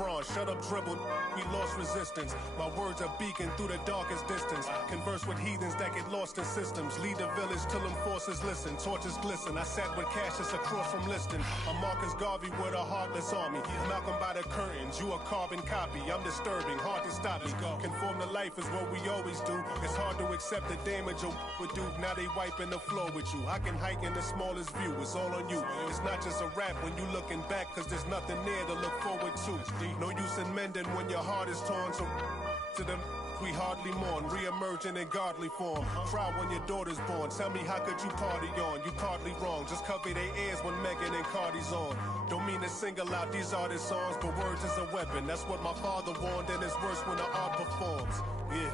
LeBron, shut up, dribble. We lost resistance. My words are beacon through the darkest distance. Converse with heathens that get lost in systems. Lead the village till them forces listen. Torches glisten. I sat with Cassius across from Liston. I'm Marcus Garvey with a heartless army. Malcolm by the curtains. You a carbon copy. I'm disturbing. Hard to stop me. Conform to life is what we always do. It's hard to accept the damage a would do. Now they wiping the floor with you. I can hike in the smallest view. It's all on you. It's not just a rap when you looking back, cause there's nothing there to look forward to. No use in mending when your heart is torn. So to them we hardly mourn, re-emerging in godly form. Cry when your daughter's born. Tell me, how could you party on? You partly wrong. Just cover their ears when Megan and Cardi's on. Don't mean to single out these artist songs, but words is a weapon. That's what my father warned, and it's worse when the art performs. Yeah.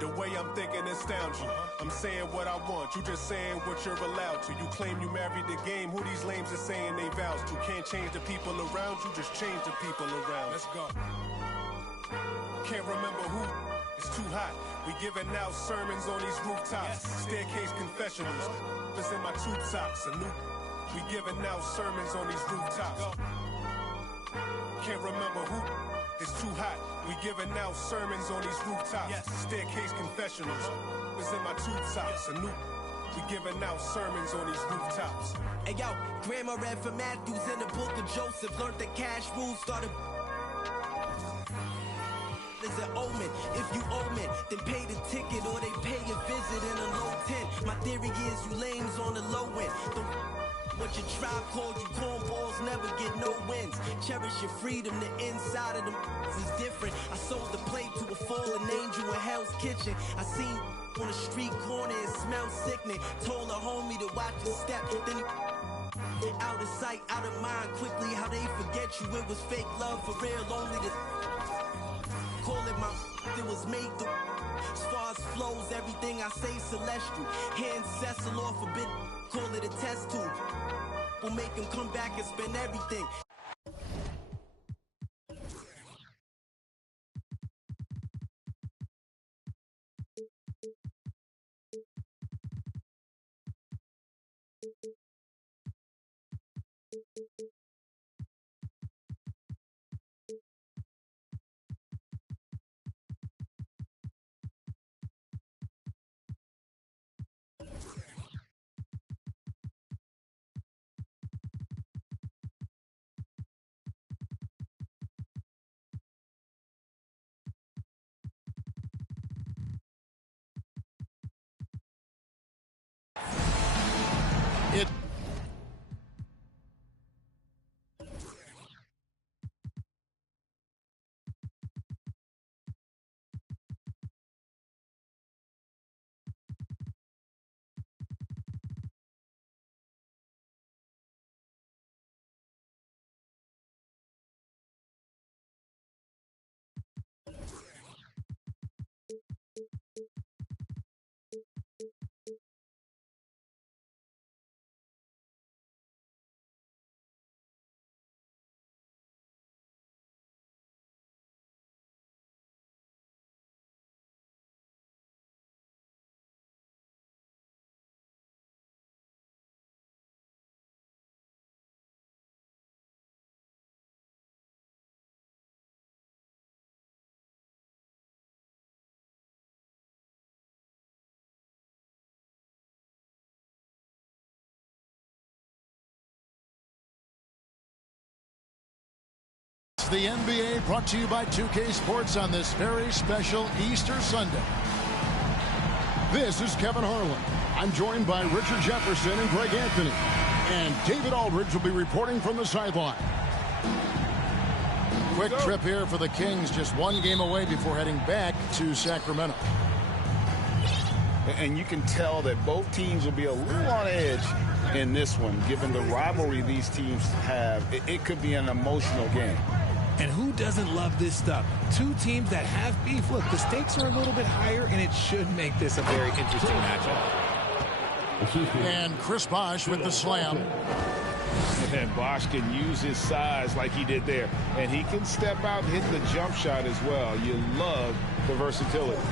The way I'm thinking astounds you. I'm saying what I want, you just saying what you're allowed to. You claim you married the game, who these lames are saying they vows to. Can't change the people around you, just change the people around. Let's go. Can't remember who, it's too hot. We giving out sermons on these rooftops. Staircase confessionals, it's in my tube socks. We giving out sermons on these rooftops. Can't remember who, it's too hot. We giving out sermons on these rooftops. Staircase confessionals, it's in my tube socks. We giving out sermons on these rooftops. Hey yo, Grandma read from Matthews in the book of Joseph. Learned the cash rules, started is an omen. If you owe me, then pay the ticket or they pay a visit in a low tent. My theory is you lames on the low end. What your tribe called you cornballs never get no wins. Cherish your freedom, the inside of them is different. I sold the plate to a fallen angel in Hell's Kitchen. I seen on the street corner, it smelled sickening. Told a homie to watch his step, then he out of sight, out of mind. Quickly how they forget you, it was fake love for real, only the call it my it was made to. As far as flows, everything I say celestial. Hand Cecil or forbidden, call it a test tube. We'll make him come back and spend everything. The NBA brought to you by 2K Sports on this very special Easter Sunday. This is Kevin Harlan. I'm joined by Richard Jefferson and Greg Anthony. And David Aldridge will be reporting from the sideline. Quick trip here for the Kings, just one game away before heading back to Sacramento. And you can tell that both teams will be a little on edge in this one, given the rivalry these teams have. It could be an emotional game. And who doesn't love this stuff? Two teams that have beef. Look, the stakes are a little bit higher, and it should make this a very interesting matchup. And Chris Bosh with the slam. And Bosh can use his size like he did there. And he can step out and hit the jump shot as well. You love the versatility.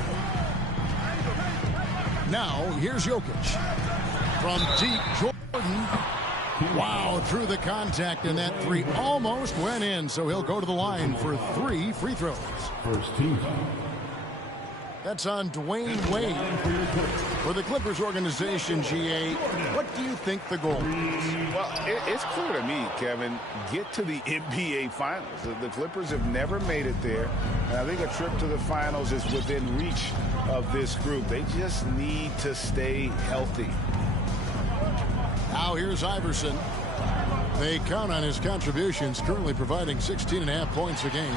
Now, here's Jokic. From deep, Jordan. Wow, through the contact, and that three almost went in, so he'll go to the line for 3 free throws. First team foul. That's on Dwayne Wade. For the Clippers organization, GA, what do you think the goal is? Well, it's clear to me, Kevin, get to the NBA Finals. The Clippers have never made it there. And I think a trip to the Finals is within reach of this group. They just need to stay healthy. Now here's Iverson. They count on his contributions, currently providing 16.5 points a game.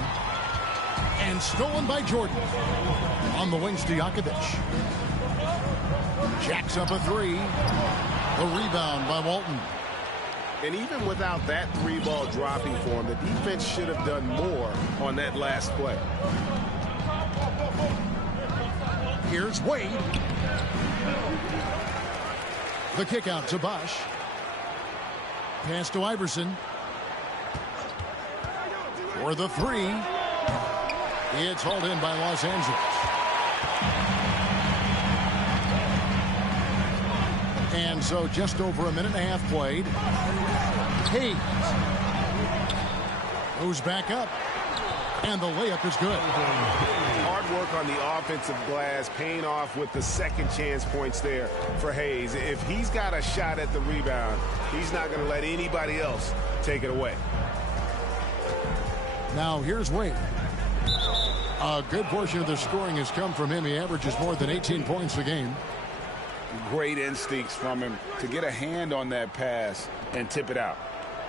And stolen by Jordan. On the wing, Stojakovic. Jacks up a three. The rebound by Walton. And even without that three-ball dropping for him, the defense should have done more on that last play. Here's Wade. The kick out to Bosch. Pass to Iverson. For the three. It's hauled in by Los Angeles. And so just over a minute and a half played. Hayes goes back up. And the layup is good. Hard work on the offensive glass, paying off with the second chance points there for Hayes. If he's got a shot at the rebound, he's not going to let anybody else take it away. Now here's Wade. A good portion of the scoring has come from him. He averages more than 18 points a game. Great instincts from him to get a hand on that pass and tip it out.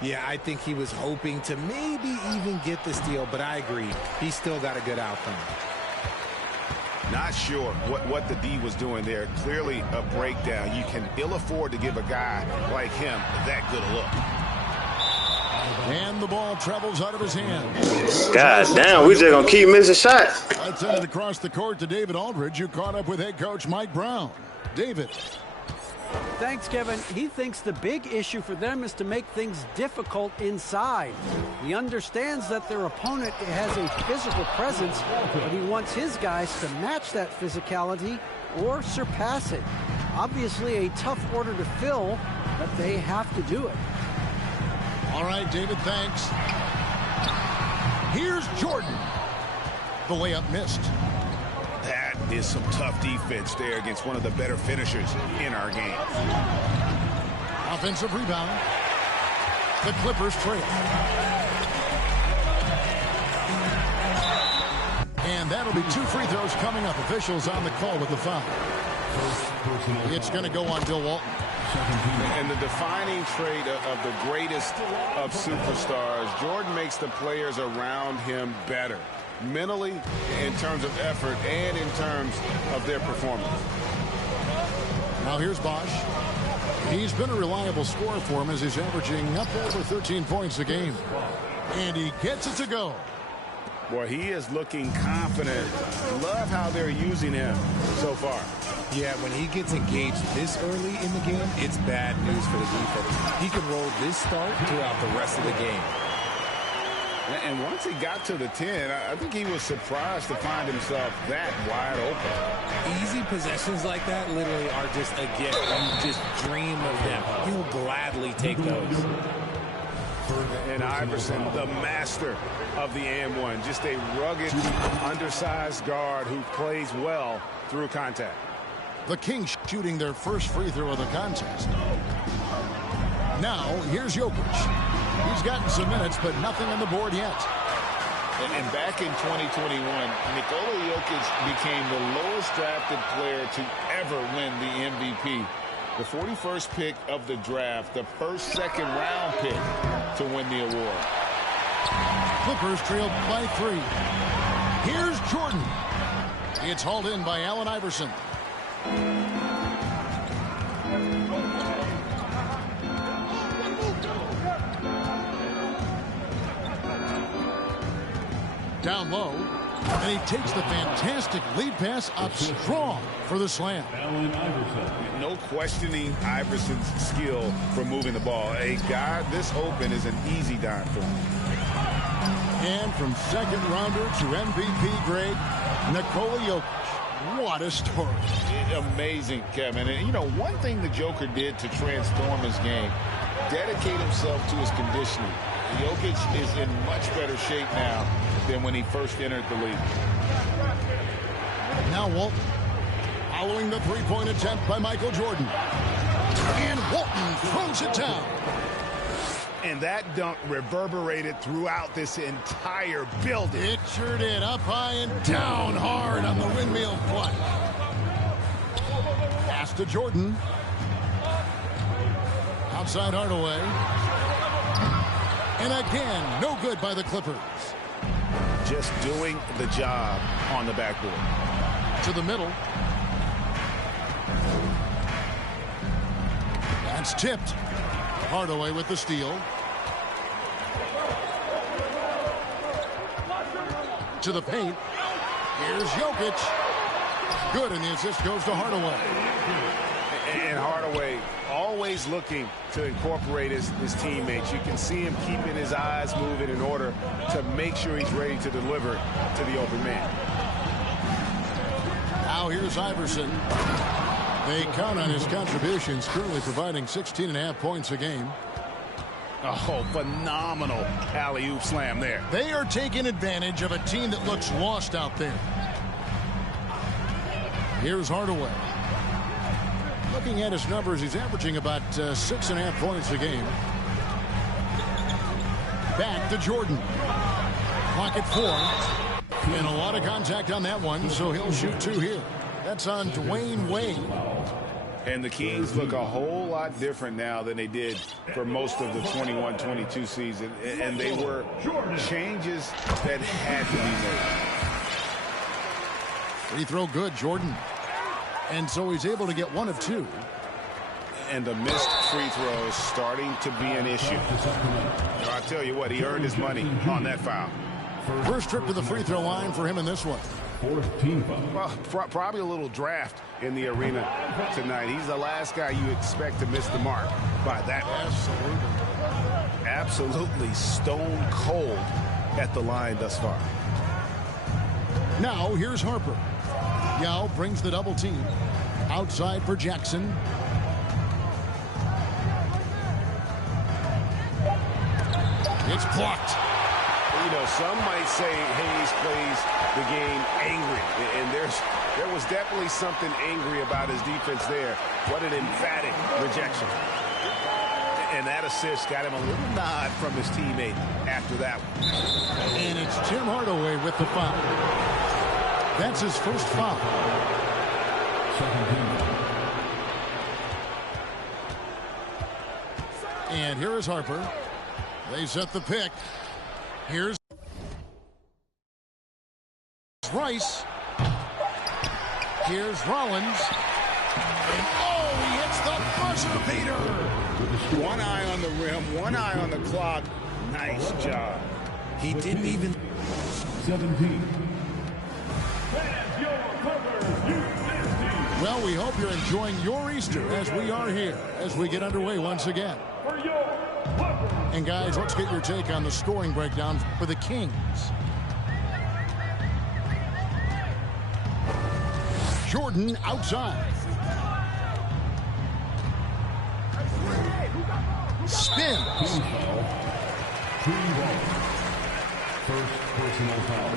Yeah, I think he was hoping to maybe even get the steal, but I agree. He still got a good outcome. Not sure what the D was doing there. Clearly a breakdown. You can ill afford to give a guy like him that good a look. And the ball travels out of his hands. God damn, we just gonna keep missing shots. Let's send it across the court to David Aldridge, who caught up with head coach Mike Brown. David. Thanks, Kevin. He thinks the big issue for them is to make things difficult inside. He understands that their opponent has a physical presence, but he wants his guys to match that physicality or surpass it. Obviously a tough order to fill, but they have to do it. All right, David, thanks. Here's Jordan. The layup missed. That is some tough defense there against one of the better finishers in our game. Offensive rebound. The Clippers trail. And that'll be 2 free throws coming up. Officials on the call with the foul. It's going to go on Bill Walton. And the defining trait of the greatest of superstars, Jordan makes the players around him better, mentally, in terms of effort, and in terms of their performance. Now here's Bosch. He's been a reliable scorer for him as he's averaging up over 13 points a game. And he gets it to go. Boy, he is looking confident. Love how they're using him so far. Yeah, when he gets engaged this early in the game, it's bad news for the defense. He can roll this start throughout the rest of the game. And once he got to the 10, I think he was surprised to find himself that wide open. Easy possessions like that literally are just a gift. You just dream of them. He'll gladly take those. And Iverson, the master of the and one. Just a rugged, undersized guard who plays well through contact. The Kings shooting their first free throw of the contest. Now, here's Jokic. He's gotten some minutes, but nothing on the board yet. And back in 2021, Nikola Jokic became the lowest drafted player to ever win the MVP. The 41st pick of the draft, the first second-round pick to win the award. Clippers trailed by 3. Here's Jordan. It's hauled in by Allen Iverson. Down low, and he takes the fantastic lead pass up strong for the slam. No questioning Iverson's skill for moving the ball. A guy this open is an easy dime for him. And from second rounder to MVP grade, Nikola Jokic. What a story. Amazing, Kevin. And, you know, one thing the Joker did to transform his game dedicate himself to his conditioning. Jokic is in much better shape now than when he first entered the league. Now Walton, following the three-point attempt by Michael Jordan. And Walton throws it down. And that dunk reverberated throughout this entire building. It sure did. Up high and down hard on the windmill plunge. Pass to Jordan. Outside Hardaway. And again, no good by the Clippers. Just doing the job on the backboard. To the middle. That's tipped. Hardaway with the steal. To the paint. Here's Jokic. Good, and the assist goes to Hardaway. And Hardaway always looking to incorporate his teammates. You can see him keeping his eyes moving in order to make sure he's ready to deliver to the open man. Now here's Iverson. They count on his contributions, currently providing 16.5 points a game. Oh, phenomenal alley-oop slam there. They are taking advantage of a team that looks lost out there. Here's Hardaway. Looking at his numbers, he's averaging about 6.5 points a game. Back to Jordan. Clock at 4. And a lot of contact on that one, so he'll shoot 2 here. That's on Dwayne Wade. And the Kings look a whole lot different now than they did for most of the 21-22 season. And they were changes that had to be made. Free throw good, Jordan. And so he's able to get 1 of 2. And the missed free throws starting to be an issue. I tell you what, he earned his money on that foul. First trip to the free throw line for him in this one. Well, probably a little draft in the arena tonight. He's the last guy you expect to miss the mark by that much. Absolutely stone cold at the line thus far. Now here's Harper. Yao brings the double team. Outside for Jackson. It's blocked. You know, some might say Hayes plays the game angry, and there was definitely something angry about his defense there. What an emphatic rejection. And that assist got him a little nod from his teammate after that one. And it's Tim Hardaway with the foul. That's his first foul. And here is Harper. They set the pick. Here's Rice. Here's Rollins. And oh, he hits the buzzer beater. One eye on the rim, one eye on the clock. Nice job. He didn't even... 17. Well, we hope you're enjoying your Easter as we are here as we get underway once again. And guys, let's get your take on the scoring breakdown for the Kings. Jordan outside. Spins. First personal foul.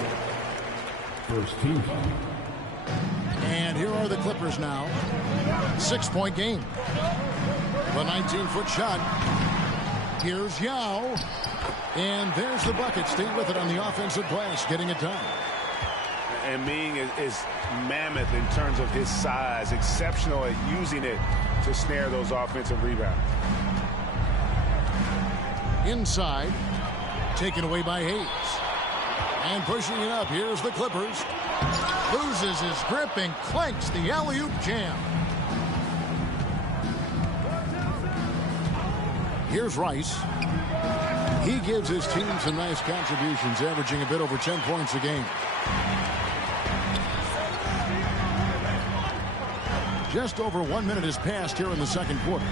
First team foul. And here are the Clippers now. 6-point game. The 19-foot shot. Here's Yao. And there's the bucket. Stay with it on the offensive glass, getting it done. And Ming is mammoth in terms of his size, exceptional at using it to snare those offensive rebounds. Inside, taken away by Hayes. And pushing it up, here's the Clippers. Loses his grip and clanks the alley-oop jam. Here's Rice. He gives his team some nice contributions, averaging a bit over 10 points a game. Just over 1 minute has passed here in the second quarter.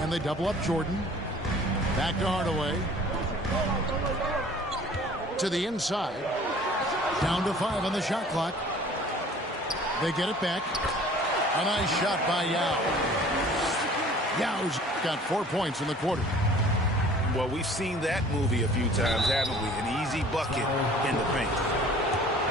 And they double up Jordan. Back to Hardaway. To the inside. Down to 5 on the shot clock. They get it back. A nice shot by Yao. Yao's got 4 points in the quarter. Well, we've seen that movie a few times, haven't we? An easy bucket in the paint.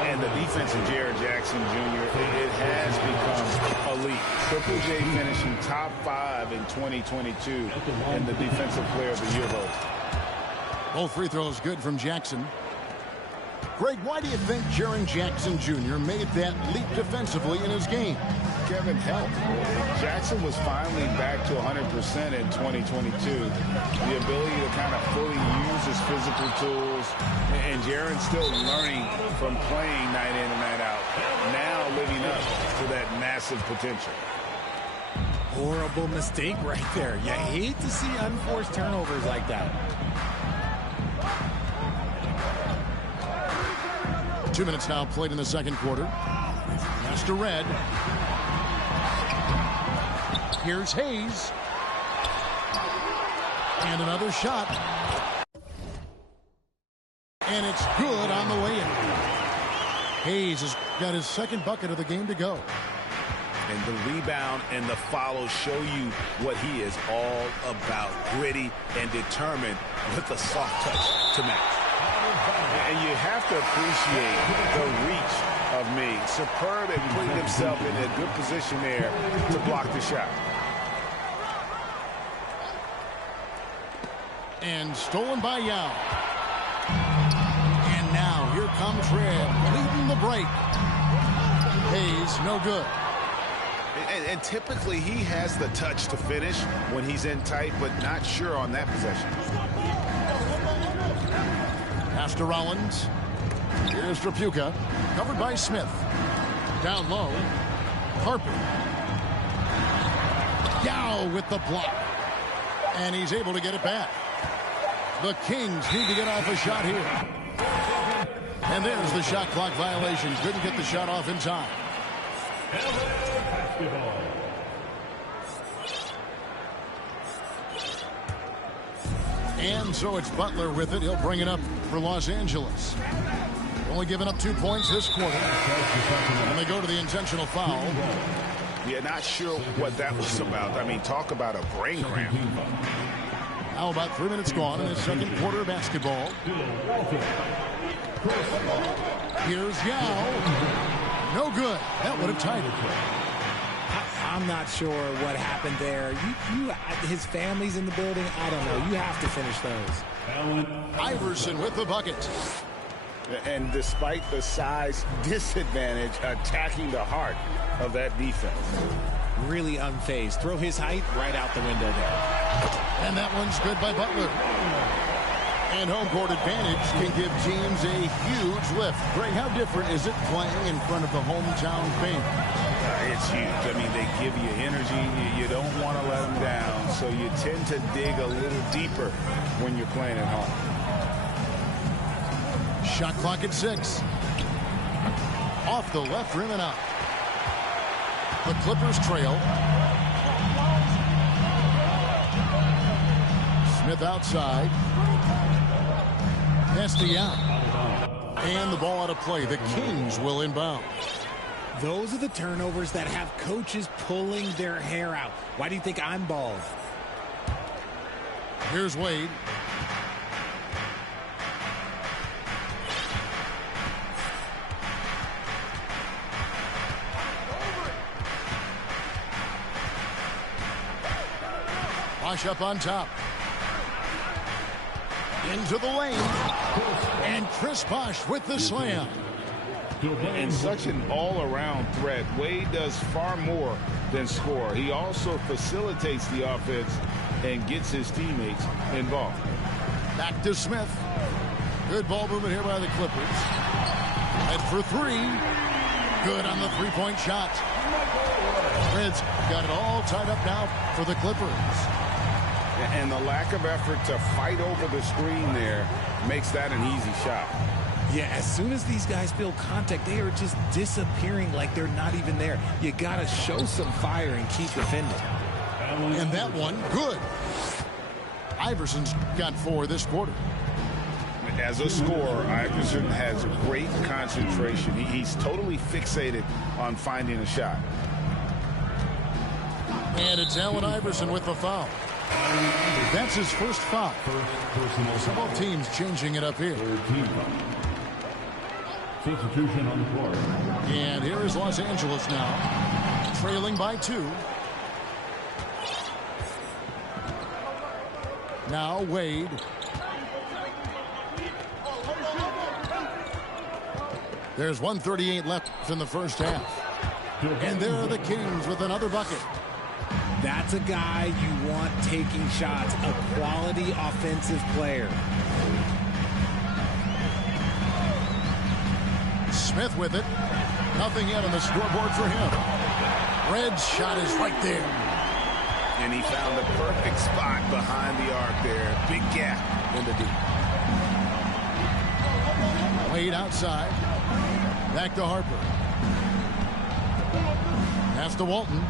And the defense of Jaren Jackson Jr., it has become elite. Triple J finishing top 5 in 2022 in the Defensive Player of the Year vote. Both free throws good from Jackson. Greg, why do you think Jaren Jackson Jr. made that leap defensively in his game? Kevin helped. Jackson was finally back to 100% in 2022. The ability to kind of fully use his physical tools. And Jaren's still learning from playing night in and night out. Now living up to that massive potential. Horrible mistake right there. You hate to see unforced turnovers like that. 2 minutes now played in the second quarter. Pass to Red. Here's Hayes. And another shot. And it's good on the way in. Hayes has got his second bucket of the game to go. And the rebound and the follow show you what he is all about. Gritty and determined with a soft touch to match. And you have to appreciate the reach of Meade. Superb at putting himself in a good position there to block the shot. And stolen by Yao. And now here comes Red leading the break. Hayes, no good. And typically he has the touch to finish when he's in tight, but not sure on that possession. Pass to Rollins. Here's Trapuka. Covered by Smith. Down low. Harper. Yao with the block. And he's able to get it back. The Kings need to get off a shot here. And there's the shot clock violation. Couldn't get the shot off in time. And so it's Butler with it. He'll bring it up for Los Angeles. Only giving up 2 points this quarter. And they go to the intentional foul. Yeah, not sure what that was about. I mean, talk about a brain cramp. Now about 3 minutes gone in the second quarter of basketball. Here's Yao. No good. That would have tied it. I'm not sure what happened there. His family's in the building. I don't know. You have to finish those. Iverson with the bucket. And despite the size disadvantage, attacking the heart of that defense. Really unfazed. Throw his height right out the window there. And that one's good by Butler. And home court advantage can give teams a huge lift. Greg, how different is it playing in front of the hometown fans? It's huge. I mean, they give you energy. You don't want to let them down. So you tend to dig a little deeper when you're playing at home. Shot clock at 6. Off the left rim and out. The Clippers trail. Smith outside. Estia. And the ball out of play. The Kings will inbound. Those are the turnovers that have coaches pulling their hair out. Why do you think I'm bald? Here's Wade. Bosh up on top. Into the lane. And Chris Bosh with the slam. And such an all-around threat. Wade does far more than score. He also facilitates the offense and gets his teammates involved. Back to Smith. Good ball movement here by the Clippers. And for 3. Good on the three-point shot. Reds got it all tied up now for the Clippers. And the lack of effort to fight over the screen there makes that an easy shot. Yeah, as soon as these guys feel contact, they are just disappearing like they're not even there. You got to show some fire and keep defending. And that one, good. Iverson's got 4 this quarter. As a scorer, Iverson has great concentration. He's totally fixated on finding a shot. And it's Allen Iverson with the foul. That's his first foul. So both teams changing it up here. Substitution on the floor. And here is Los Angeles now, trailing by 2. Now Wade. There's 1:38 left in the first half. And there are the Kings with another bucket. That's a guy you want taking shots, a quality offensive player. Smith with it. Nothing yet on the scoreboard for him. Red's shot is right there. And he found the perfect spot behind the arc there. Big gap in the deep. Wade outside. Back to Harper. Pass to Walton.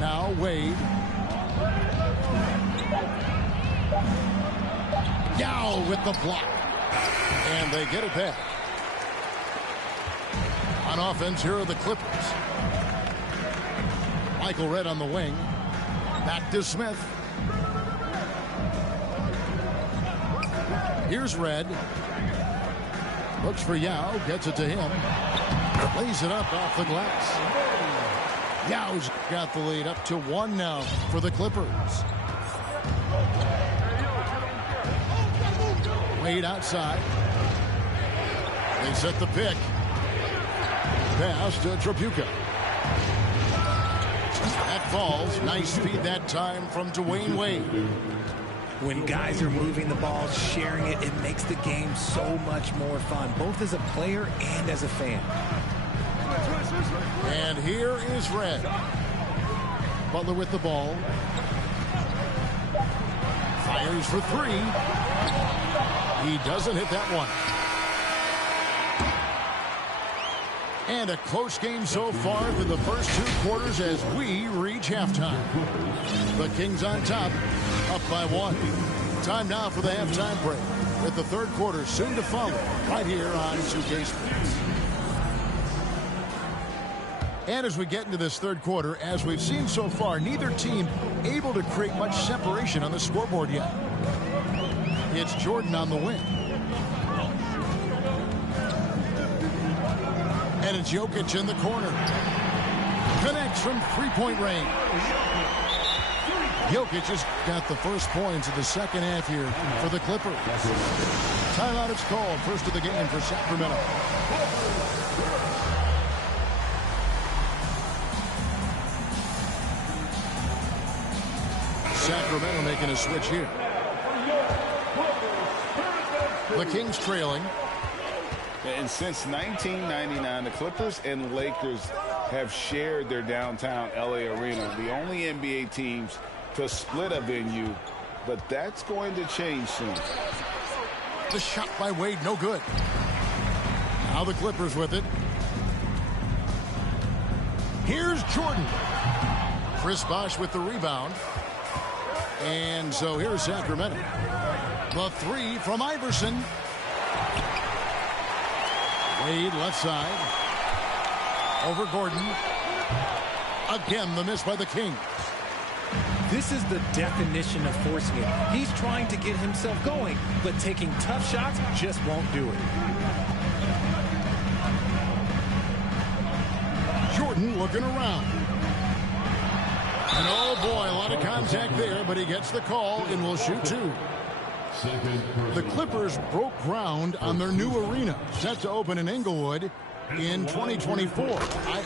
Now Wade. Yao with the block. And they get it back. On offense, here are the Clippers. Michael Redd on the wing. Back to Smith. Here's Redd. Looks for Yao. Gets it to him. Lays it up off the glass. Yao's got the lead up to 1 now for the Clippers. Wade outside. They set the pick. Pass to Tripucka. That falls. Nice feed that time from Dwayne Wade. When guys are moving the ball, sharing it, it makes the game so much more fun, both as a player and as a fan. And here is Redd. Butler with the ball. Fires for 3. He doesn't hit that one. And a close game so far through the first 2 quarters as we reach halftime. The Kings on top, up by 1. Time now for the halftime break, with the 3rd quarter soon to follow right here on 2K Sports. And as we get into this 3rd quarter, as we've seen so far, neither team able to create much separation on the scoreboard yet. It's Jordan on the wing. And it's Jokic in the corner. Connects from 3-point range. Jokic has got the first points of the second half here for the Clippers. Timeout is called. First of the game for Sacramento. Sacramento making a switch here. The Kings trailing. And since 1999, the Clippers and Lakers have shared their downtown LA arena, the only NBA teams to split a venue, but that's going to change soon. The shot by Wade, no good. Now the Clippers with it. Here's Jordan. Chris Bosh with the rebound. And so here's Sacramento. The 3 from Iverson. Wade left side. Over Gordon. Again, the miss by the Kings. This is the definition of forcing it. He's trying to get himself going, but taking tough shots just won't do it. Jordan looking around. And oh boy, a lot of contact there, but he gets the call and will shoot 2. The Clippers broke ground on their new arena, set to open in Inglewood in 2024.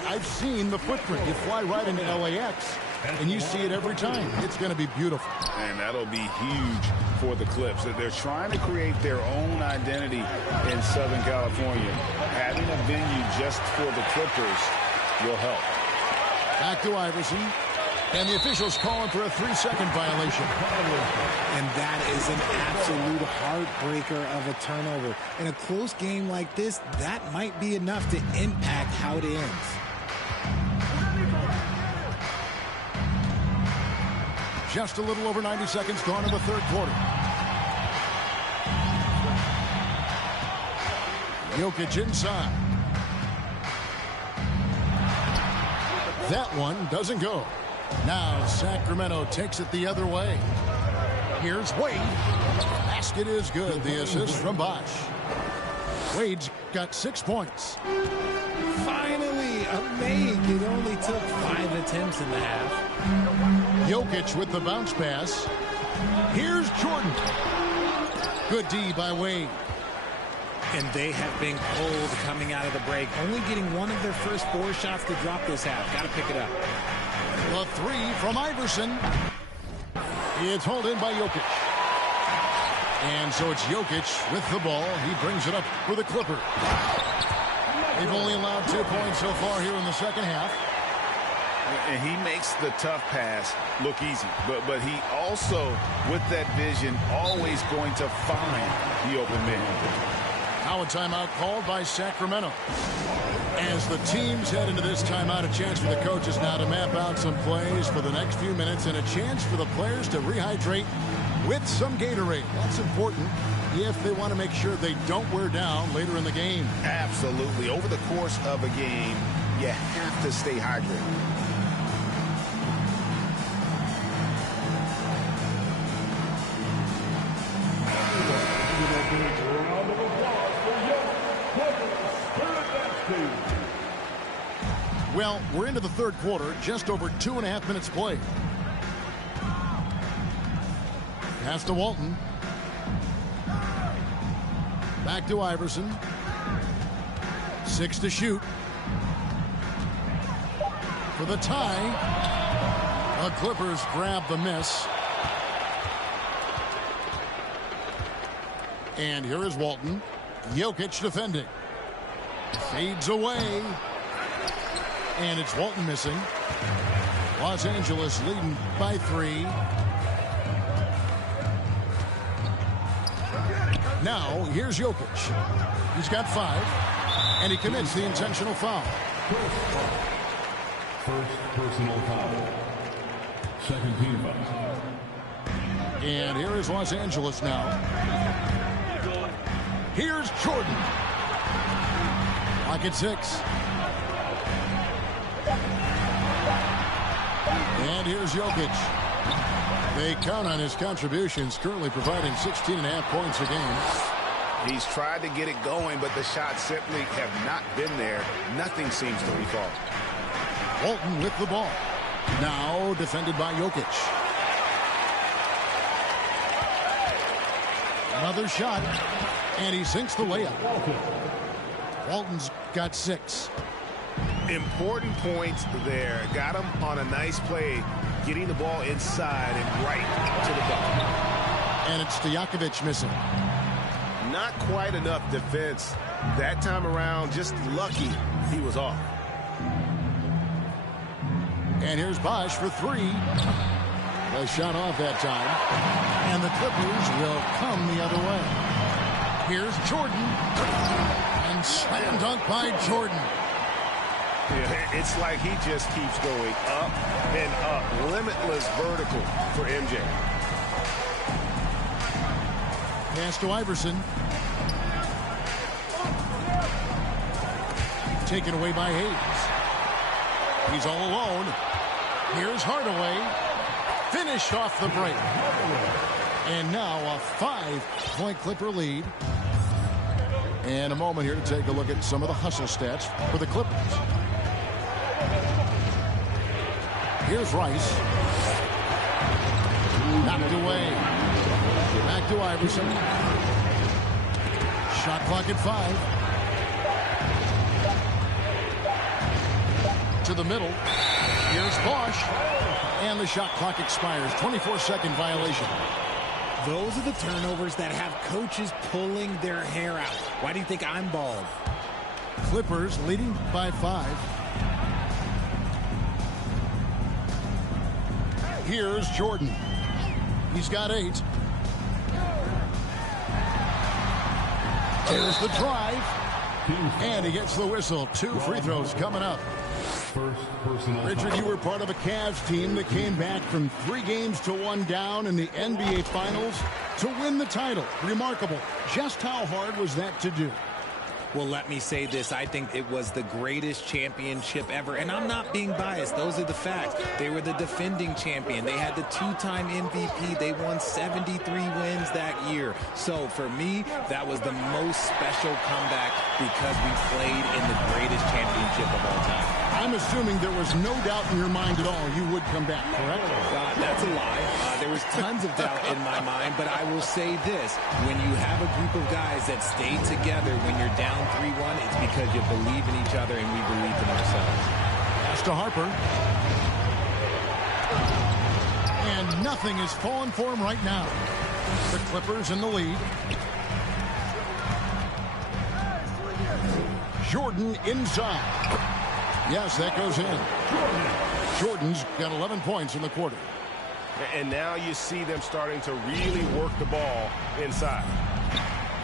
I've seen the footprint. You fly right into LAX, and you see it every time. It's going to be beautiful. And that'll be huge for the Clips. They're trying to create their own identity in Southern California. Having a venue just for the Clippers will help. Back to Iverson. And the officials calling for a 3-second violation. And that is an absolute heartbreaker of a turnover. In a close game like this, that might be enough to impact how it ends. Just a little over 90 seconds gone in the 3rd quarter. Jokic inside. That one doesn't go. Now Sacramento takes it the other way. Here's Wade. Basket is good. The assist from Bosh. Wade's got 6 points. Finally, a make. It only took 5 attempts in the half. Jokic with the bounce pass. Here's Jordan. Good D by Wade. And they have been cold coming out of the break. Only getting one of their first 4 shots to drop this half. Got to pick it up. The 3 from Iverson. It's hauled in by Jokic. And so it's Jokic with the ball. He brings it up for the Clippers. They've only allowed 2 points so far here in the second half. And he makes the tough pass look easy. But he also, with that vision, always going to find the open man. Now a timeout called by Sacramento. As the teams head into this timeout, a chance for the coaches now to map out some plays for the next few minutes and a chance for the players to rehydrate with some Gatorade. That's important if they want to make sure they don't wear down later in the game. Absolutely. Over the course of a game, you have to stay hydrated. Well, we're into the third quarter, just over 2.5 minutes played. Pass to Walton. Back to Iverson. 6 to shoot. For the tie. The Clippers grab the miss. And here is Walton. Jokic defending. Fades away. And it's Walton missing. Los Angeles leading by 3. Now, here's Jokic. He's got 5. And he commits the intentional foul. First personal foul. Second team foul. And here is Los Angeles now. Here's Jordan. Lock at 6. And here's Jokic. They count on his contributions, currently providing 16.5 points a game. He's tried to get it going, but the shots simply have not been there. Nothing seems to fall. Walton with the ball. Now defended by Jokic. Another shot, and he sinks the layup. Walton's got 6. Important points there. Got him on a nice play, getting the ball inside and right to the bucket. And it's Stojakovic missing. Not quite enough defense that time around. Just lucky he was off. And here's Bosh for 3. A shot off that time. And the Clippers will come the other way. Here's Jordan. And slam dunk by Jordan. Yeah, it's like he just keeps going up and up. Limitless vertical for MJ. Pass to Iverson. Taken away by Hayes. He's all alone. Here's Hardaway. Finished off the break. And now a 5-point Clipper lead. And a moment here to take a look at some of the hustle stats for the Clippers. Here's Rice. Knocked away. Back to Iverson. Shot clock at 5. To the middle. Here's Bosh. And the shot clock expires. 24-second violation. Those are the turnovers that have coaches pulling their hair out. Why do you think I'm bald? Clippers leading by 5. Here's Jordan. He's got 8. Here's the drive. And he gets the whistle. 2 free throws coming up. Richard, you were part of a Cavs team that came back from 3 games to 1 down in the NBA Finals to win the title. Remarkable. Just how hard was that to do? Well, let me say this. I think it was the greatest championship ever. And I'm not being biased. Those are the facts. They were the defending champion. They had the two-time MVP. They won 73 wins that year. So for me, that was the most special comeback because we played in the greatest championship of all time. I'm assuming there was no doubt in your mind at all you would come back, correct? That's a lie. There was tons of doubt in my mind, but I will say this. When you have a group of guys that stay together when you're down 3-1, it's because you believe in each other and we believe in ourselves. Pass to Harper. And nothing is falling for him right now. The Clippers in the lead. Jordan inside. Yes, that goes in. Jordan's got 11 points in the quarter. And now you see them starting to really work the ball inside.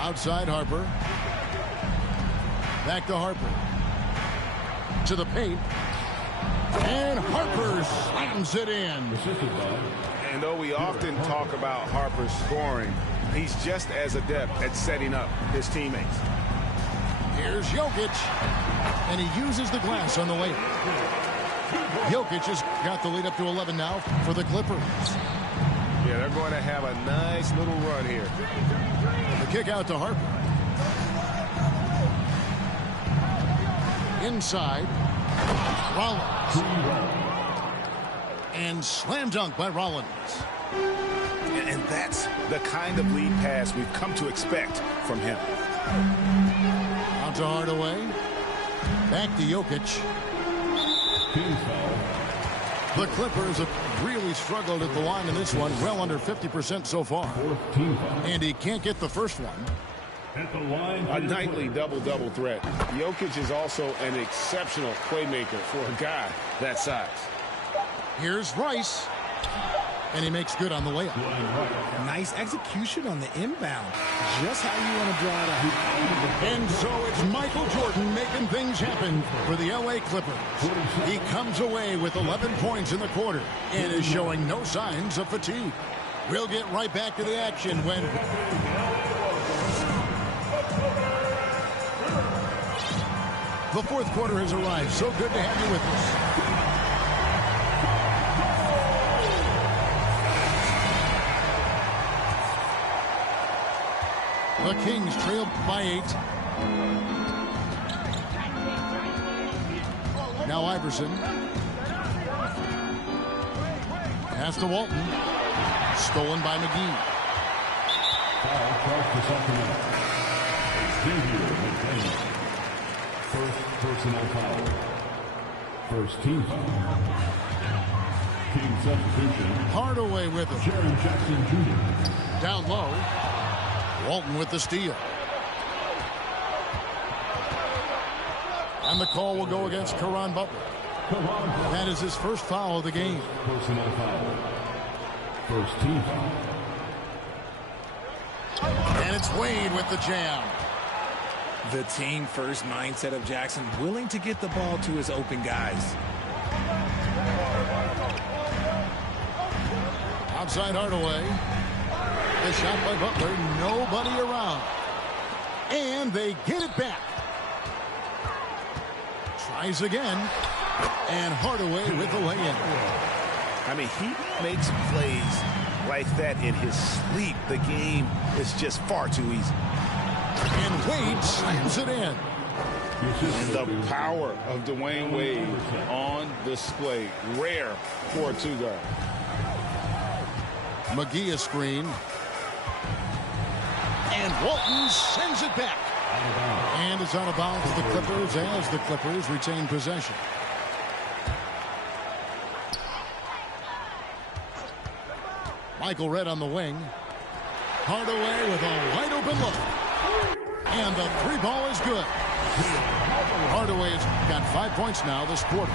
Outside Harper. Back to Harper. To the paint. And Harper slams it in. And though we often talk about Harper's scoring, he's just as adept at setting up his teammates. Here's Jokic. And he uses the glass on the layup. Jokic has got the lead up to 11 now for the Clippers. Yeah, they're going to have a nice little run here. The kick out to Harper. Inside. Rollins. And slam dunk by Rollins. And that's the kind of lead pass we've come to expect from him. Out to Hardaway. Back to Jokic. The Clippers have really struggled at the line in this one, well under 50% so far. And he can't get the first one. A nightly double-double threat. Jokic is also an exceptional playmaker for a guy that size. Here's Rice. And he makes good on the layup. Nice execution on the inbound. Just how you want to draw it up. And so it's Michael Jordan making things happen for the LA Clippers. He comes away with 11 points in the quarter and is showing no signs of fatigue. We'll get right back to the action when... The fourth quarter has arrived. So good to have you with us. The Kings trail by 8. Now Iverson. Pass to Walton. Stolen by McGee. First personal foul. First team foul. Team substitution. Hardaway with it. Jaren Jackson Jr. Down low. Walton with the steal. And the call will go against Caron Butler. That is his first foul of the game. Personal foul. First team foul. And it's Wade with the jam. The team first mindset of Jackson, willing to get the ball to his open guys. Outside Hardaway. The shot by Butler, nobody around. And they get it back. Tries again. And Hardaway with the lay-in. I mean, he makes plays like that in his sleep. The game is just far too easy. And Wade slams it in. And the power of Dwayne Wade on display. Rare for a two-guard. McGee a screen. And Walton sends it back. And it's out of bounds to the Clippers as the Clippers retain possession. Michael Redd on the wing. Hardaway with a wide open look. And the three ball is good. Hardaway has got 5 points now this quarter.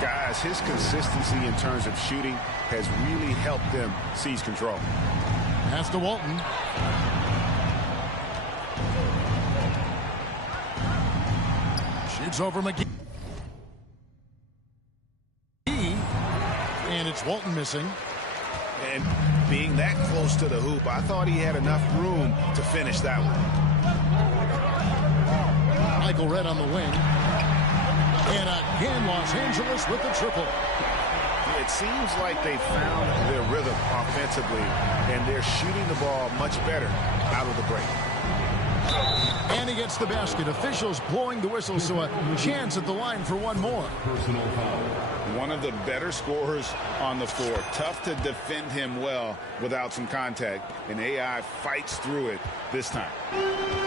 Guys, his consistency in terms of shooting has really helped them seize control. Pass to Walton. Shoots over McGee. And it's Walton missing. And being that close to the hoop, I thought he had enough room to finish that one. Michael Redd on the wing. And again, Los Angeles with the triple. It seems like they found their rhythm offensively, and they're shooting the ball much better out of the break. And he gets the basket. Officials blowing the whistle, so a chance at the line for one more. Personal foul. One of the better scorers on the floor. Tough to defend him well without some contact, and AI fights through it this time.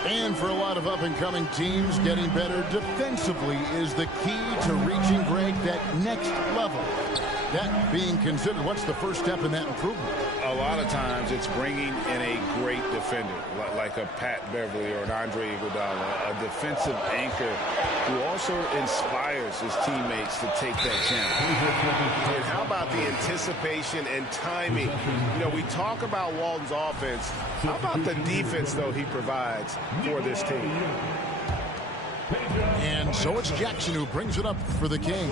And for a lot of up-and-coming teams, getting better defensively is the key to reaching, Greg, that next level. That being considered, what's the first step in that improvement? A lot of times it's bringing in a great defender, like a Pat Beverly or an Andre Iguodala, a defensive anchor who also inspires his teammates to take that challenge. And how about the anticipation and timing? You know, we talk about Walton's offense. How about the defense, though, he provides for this team? And so it's Jackson who brings it up for the Kings.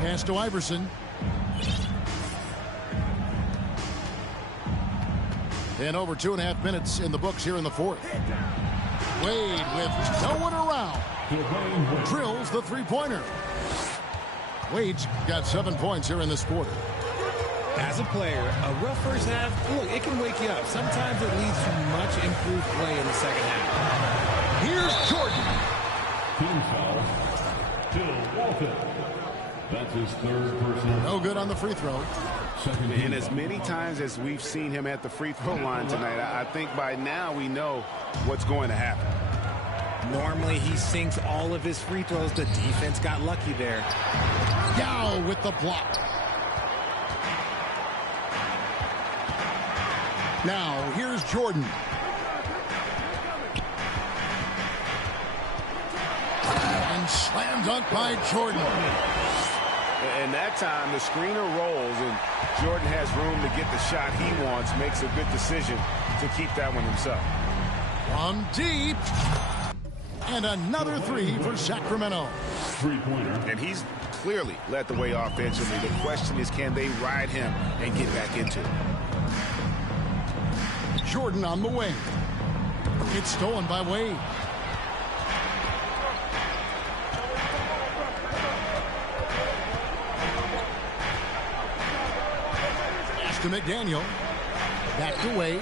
Pass to Iverson. And over 2.5 minutes in the books here in the fourth. Wade with no one around. Drills the three-pointer. Wade's got 7 points here in this quarter. As a player, a rough first half, look, it can wake you up. Sometimes it leads to much improved play in the second half. Here's Jordan. Team foul. Bill Walton. That's his third personal. No good on the free throw. And as many times as we've seen him at the free throw line tonight, I think by now we know what's going to happen. Normally he sinks all of his free throws. The defense got lucky there. Yao with the block. Now here's Jordan. And slam dunk by Jordan. And that time the screener rolls and Jordan has room to get the shot he wants, makes a good decision to keep that one himself. From deep. And another three for Sacramento. Three-pointer. And he's clearly led the way offensively. The question is, can they ride him and get back into it? Jordan on the wing. It's stolen by Wade. To McDaniel. Back to Wade.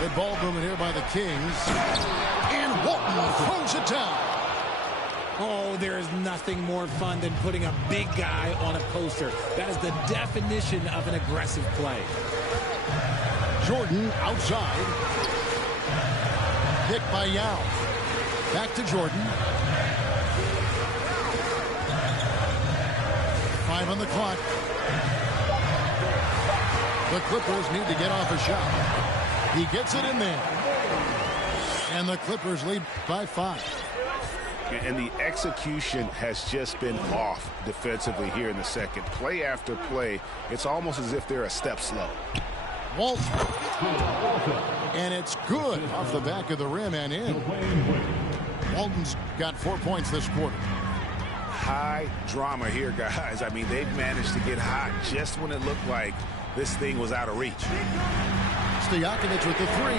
Good ball movement here by the Kings. And Walton throws it down. Oh, there is nothing more fun than putting a big guy on a poster. That is the definition of an aggressive play. Jordan outside. Pick by Yao. Back to Jordan. 5 on the clock. The Clippers need to get off a shot. He gets it in there. And the Clippers lead by 5. And the execution has just been off defensively here in the second. Play after play, it's almost as if they're a step slow. Walton. And it's good off the back of the rim and in. Walton's got 4 points this quarter. High drama here, guys. I mean, they've managed to get hot just when it looked like this thing was out of reach. Stojakovic with the three.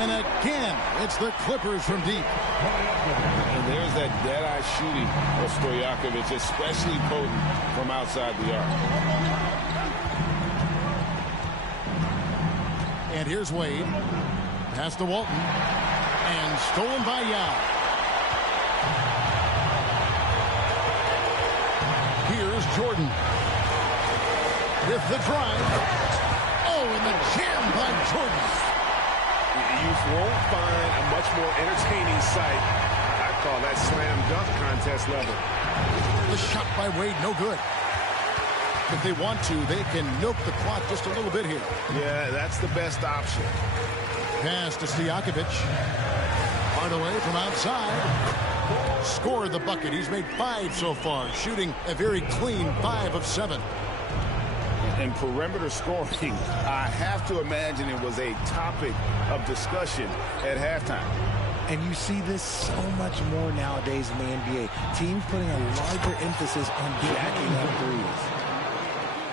And again, it's the Clippers from deep. And there's that dead-eye shooting of Stojakovic, especially potent from outside the arc. And here's Wade. Pass to Walton. And stolen by Yao. Here's Jordan. With the drive. Oh, and the jam by Jordan. You won't find a much more entertaining sight. I call that slam dunk contest level. The shot by Wade, no good. If they want to, they can milk the clock just a little bit here. Yeah, that's the best option. Pass to Stojakovic. Hardaway from outside. Scored the bucket. He's made 5 so far, shooting a very clean 5 of 7. And perimeter scoring, I have to imagine it was a topic of discussion at halftime. And you see this so much more nowadays in the NBA. Teams putting a larger emphasis on jacking up threes.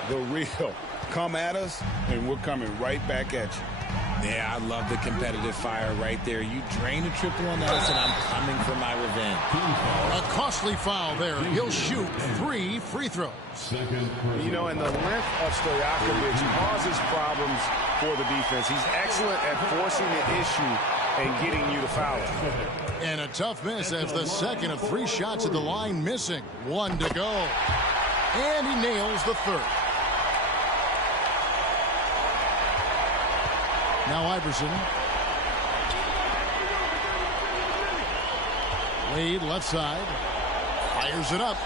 The real. Come at us, and we're coming right back at you. Yeah, I love the competitive fire right there. You drain a triple on us, and I'm coming for my revenge. A costly foul there. He'll shoot 3 free throws. You know, and the length of Stojakovic causes problems for the defense. He's excellent at forcing the issue and getting you to foul him. And a tough miss as the second of 3 shots at the line missing. 1 to go. And he nails the third. Now Iverson. Wade left side. Fires it up.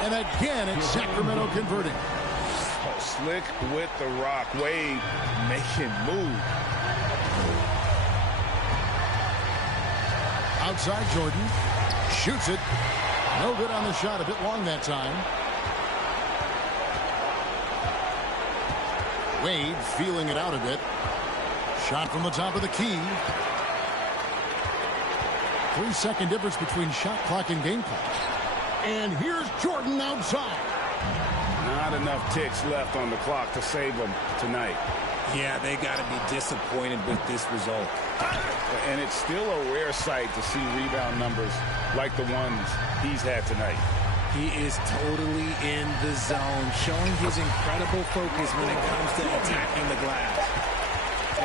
And again, it's Sacramento converting. Oh, slick with the rock. Wade making move. Outside Jordan. Shoots it. No good on the shot. A bit long that time. Wade feeling it out a bit. Shot from the top of the key. 3-second difference between shot clock and game clock. And here's Jordan outside. Not enough ticks left on the clock to save them tonight. Yeah, they got to be disappointed with this result. And it's still a rare sight to see rebound numbers like the ones he's had tonight. He is totally in the zone, showing his incredible focus when it comes to attacking the glass.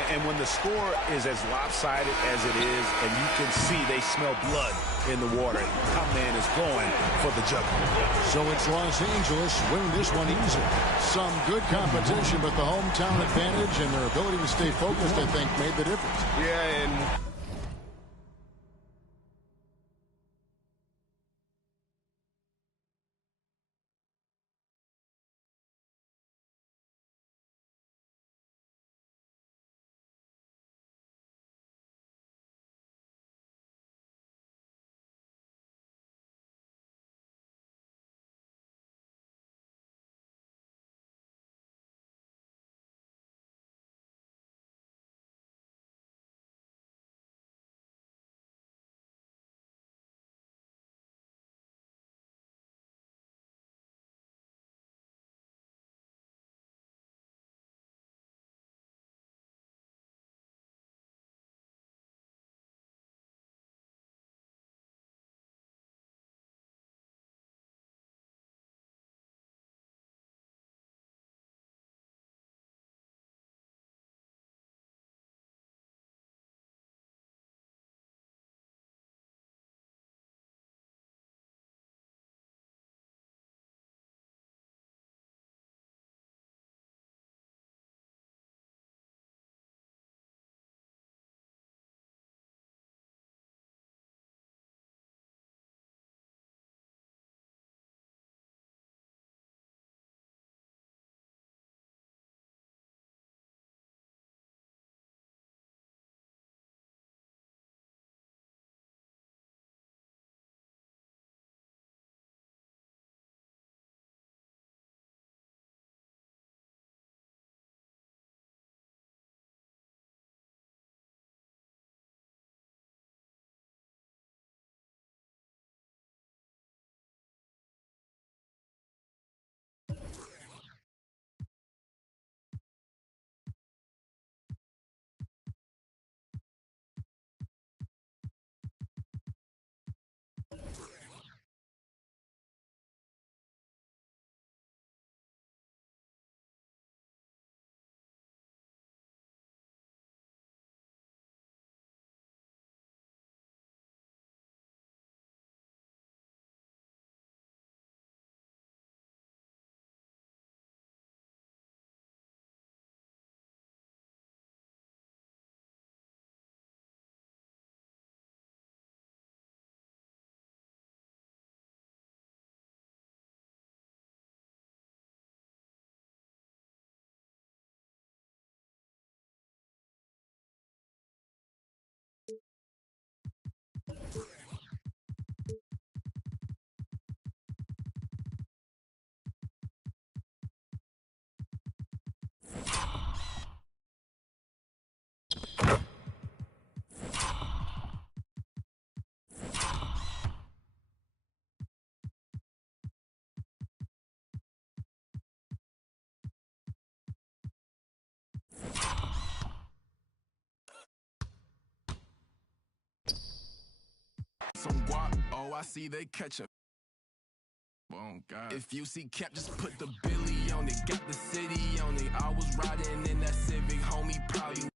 And when the score is as lopsided as it is, and you can see they smell blood in the water, our man is going for the jugular. So it's Los Angeles winning this one easy. Some good competition, but the hometown advantage and their ability to stay focused, I think, made the difference. Yeah, and Oh, I see they catch a. Oh, God. If you see Cap, just put the Billy on it. Got the city on it. I was riding in that Civic, homie, probably